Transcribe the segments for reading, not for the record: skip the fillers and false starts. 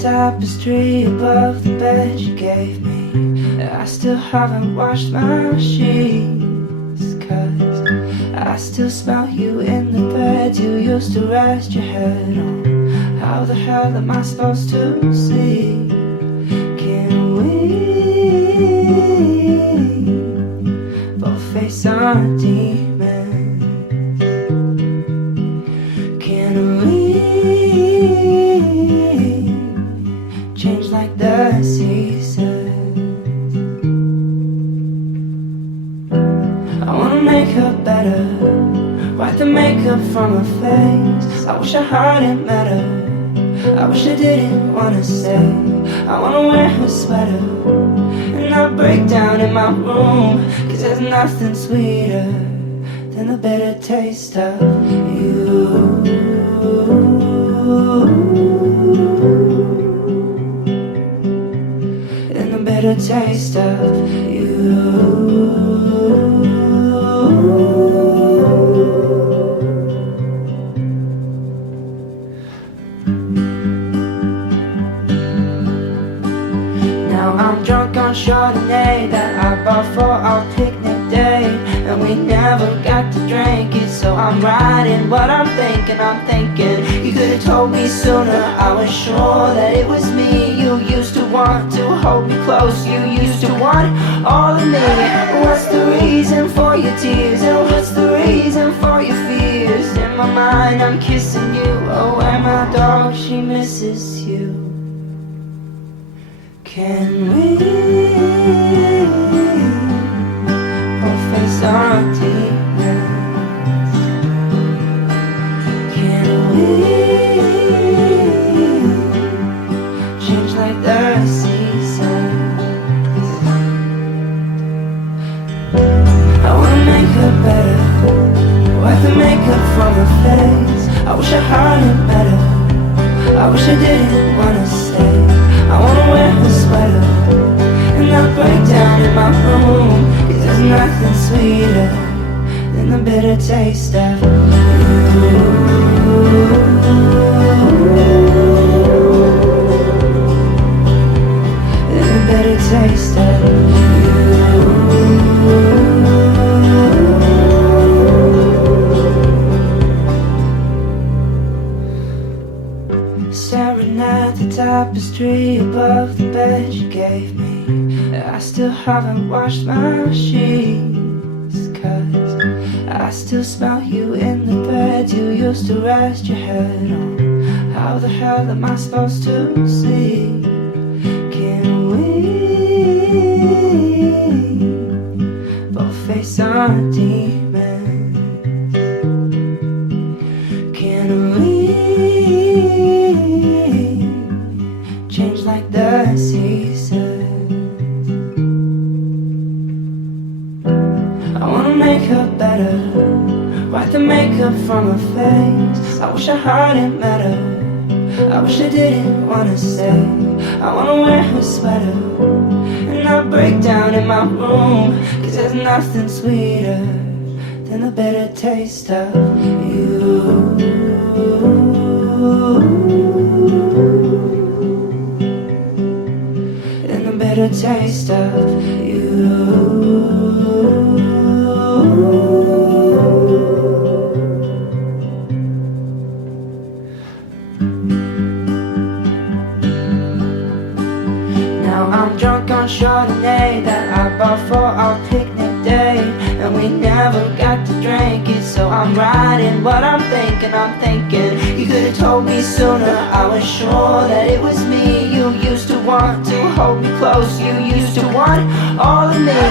tapestry above the bed you gave me. I still haven't washed my sheets, 'cause I still smell you in the bed you used to rest your head on. How the hell am I supposed to sleep? Can we both face our demons? Can we change like the seasons? I wanna make her better, wipe the makeup from her face. I wish I hadn't met her, I wish I didn't wanna stay. I wanna wear her sweater and not break down in my room, 'cause there's nothing sweeter than the bitter taste of you. And the bitter taste of you. I'm drunk on Chardonnay that I bought for our picnic day, and we never got to drink it, so I'm writing what I'm thinking. You could have told me sooner, I was sure that it was me. You used to want to hold me close, you used to want all of me. What's the reason for your tears, and what's the reason for your fears? In my mind I'm kissing you, oh and my dog, she misses you. Can we both face our demons? Can we change like the seasons? I wanna make her better, wipe the makeup from her face. I wish I hadn't met her, I wish I didn't wanna stay. I wanna wear her sweater and not break down in my room, 'cause there's nothing sweeter than the bitter taste of you. And the bitter taste of you. Staring at the tapestry above the bed you gave me. I still haven't washed my sheets, 'cause I still smell you in the bed you used to rest your head on. How the hell am I supposed to sleep? Can we both face our demons? Can we change like the seasons? I wanna make her better, wipe the makeup from her face. I wish I hadn't met her, I wish I didn't wanna stay. I wanna wear her sweater and not break down in my room, 'cause there's nothing sweeter than the bitter taste of you. And the bitter taste of you. Now I'm drunk on Chardonnay that I bought for our picnic day, and we never got to drink it, so I'm writing what I'm thinking. You could have told me sooner, I was sure that it was me. You used to want to hold me close, you used to want all of me.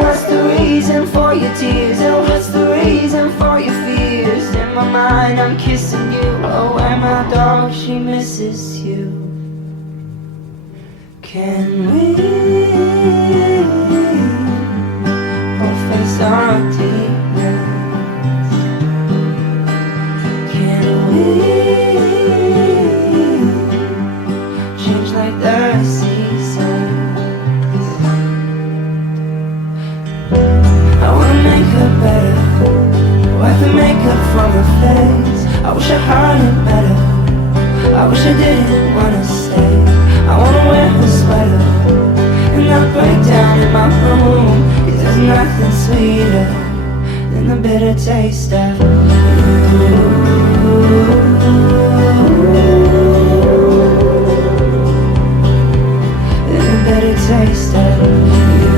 What's the reason for your tears, and what's the reason for your fears? In my mind I'm kissing you, oh and my dog, she misses you. Can we both face our demons? Can we change like the seasons? I wanna make her better, wipe the makeup from her face. I wish I hadn't met her, I wish I didn't wanna stay. in my room, 'cause there's nothing sweeter than the bitter taste of better taste of you.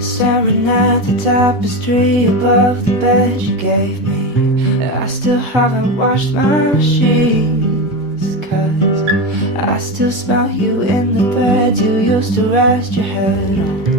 Staring at the tapestry above the bed you gave me, I still haven't washed my sheets, 'cause I still smell you in the bed you used to rest your head on.